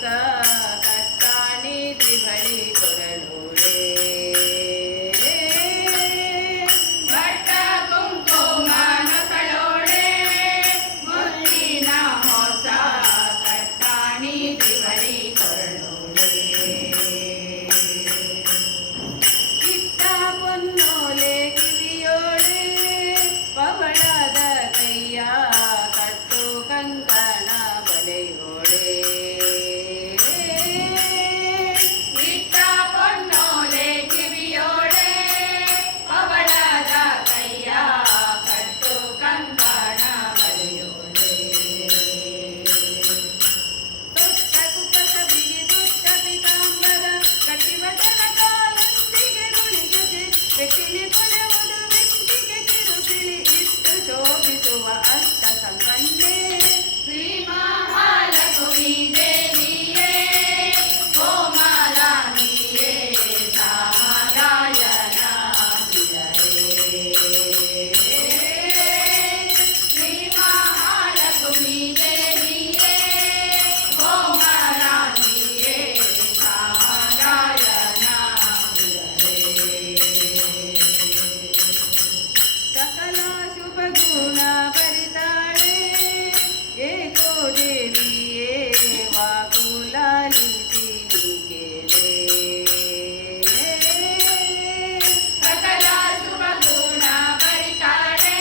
ಹೊಸ ಕಟ್ಟಾಣಿ ತ್ರಿಬಳಿ ಕೊರಳೋಳೆ ಭಟ್ಟ ಕುಂಕುಮ ನೊಸಳೋಳೆ ಮುತ್ತಿನ ಹೊಸ ಕಟ್ಟಾಣಿ ತ್ರಿಬಳಿ ಕೊರಳೋಳೆ ಇತ್ತ ಪೊನ್ನೋಲೆ ಕಿವಿಯೋಳೆ ಪವಳದ ಕೈಯ ಕಟ್ಟು ಕಂಕಣ ಬಲೆಯೋಳೆ ಇಟ್ಟ ಪೊನ್ನೋಲೆ ಕಿವಿಯೋಳೆ ಅವಳದ ಕೈಯ ಕಟ್ಟು ಕಂಕಣ ಬಲೆಯೋಳೆ ತೊಟ್ಟ ಕುಕ್ಕಸ ಬಿಗಿ ದುಷ್ಟ ಪಿತಾಂಬರ ಕಟ್ಟಿವಟನ ಕಾಲೊಂದಿಗೆ ಗುಳಿಗೆದೆ ಬೆಟ್ಟಿಲಿ ಕೊಡುವುದು ಬೆಟ್ಟಿಗೆ ಕಿರುಕಿಳಿ ಇಟ್ಟು ಶೋಭಿಸುವ ಅಷ್ಟ ಸಂಪನ್ನೆ ಶ್ರೀ ಮಹಾಲಕ್ಷ್ಮೀ ದೇವಿಯೇ ಕೋಮಲಾಂಗಿಯೇ ಸಾಮಗಾಯನ ಪ್ರಿಯರೇ ಶ್ರೀ ಮಹಾಲಕ್ಷ್ಮೀ ದೇವಿಯೇ ಕೋಮಲಾಂಗಿಯೇ ಸಾಮಗಾಯನ ಪ್ರಿಯರೇ ಸಕಲ ಶುಭ ಗುಣ ಭರಿತಾಳೆ ಏಕೋ ದೇವಿಯೇ ವಾಕುಲಾಲಿಸಿ ನಿಗೆರೆ ಸಕಲ ಶುಭ ಗುಣ ಭರಿತಾಳೆ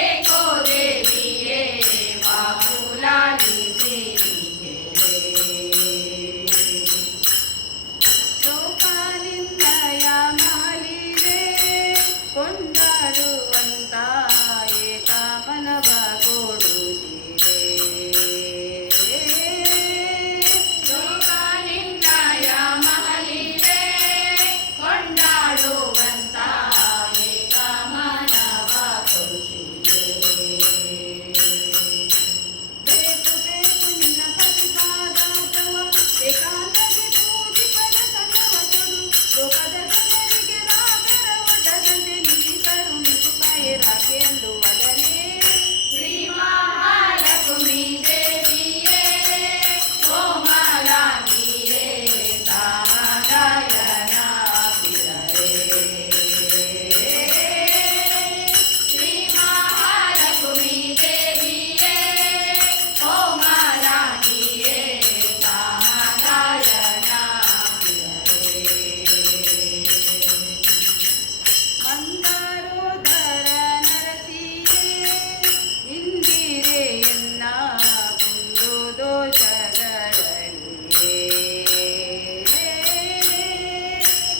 ಏಕೋ ದೇವಿಯೇ ವಾಕುಲಾಲಿಸಿ ಲೋಕಾಲಿಂದಯ ಮಾಲಿಲೆ ಕೊಂಡಾಡುವಂತ ಏಕಾಮನವ ಕೊಡುತ್ತಿದೆ ಲೋಕಾಲಿಂದಯ ಮಹಲಿಲೆ ಕೊಂಡಾಡುವಂತ ಏಕಮನವ ಕೊಡುತ್ತಿದೆ ಬೇಕು ಬೇಕು ನಿನ್ನ ಪ್ರತಿಪಾದಾತವ ಏಕಾಂತಕ್ಕೆ ಪೂಜಿಪದ ಸಕವ ಕೊಡು ಲೋಕದ ಜನರಿಗೆ ನಾಗರ ಒಡ್ಡದಂತೆ ನೀ ಕರುಣಿಸು ರಾಕೆಂದು ವದನೆ ಶ್ರೀ ಮಹಾಲಕ್ಷ್ಮೀ ದೇವಿಯೇ ಕೋಮಲಾಂಗಿಯೇ ಸಾಮಗಾಯನ ಪ್ರಿಯರೇ ಶ್ರೀ ಮಹಾಲಕ್ಷ್ಮೀ ದೇವಿಯೇ ಕೋಮಲಾಂಗಿಯೇ ಸಾಮಗಾಯನ ಪ್ರಿಯರೇ ಮಂದಾರೋದರ ನರಸಿಯೇ ಇಂದಿರೆಯನ್ನ ಕುಂದು ದೋಷಗಳಲ್ಲಿಯೇ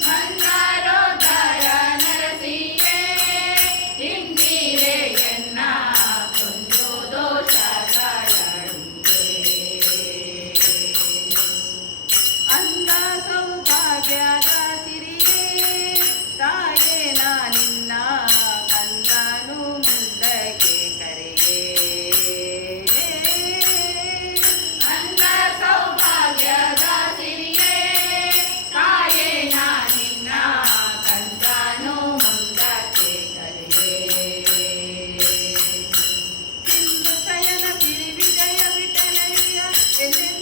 ಮಂದಾರೋದರ ನರಸಿಯೇ ಇಂದಿರೆಯನ್ನ ಕೊಂದು ದೋಷಗಳಲ್ಲಿಯೇ ಅಂದ ಸೌಭಾಗ್ಯದ ಸಿರಿಯೇ ತಾಯೇ ನಿನ್ನ ಕಂದನು ಮುಂದಕ್ಕೆ ಕರೆಯೇ ಅಂದ ಸೌಭಾಗ್ಯದ ಸಿರಿಯೇ ತಾಯೇ ನಿನ್ನ ಕಂದನು ಮುಂದಕ್ಕೆ ಕರೆಯೇ ಸಿಂಧು ಶಯನ ಸಿರಿ ವಿಜಯ ವಿಠಲಯ್ಯ ಎಂದೆಂದು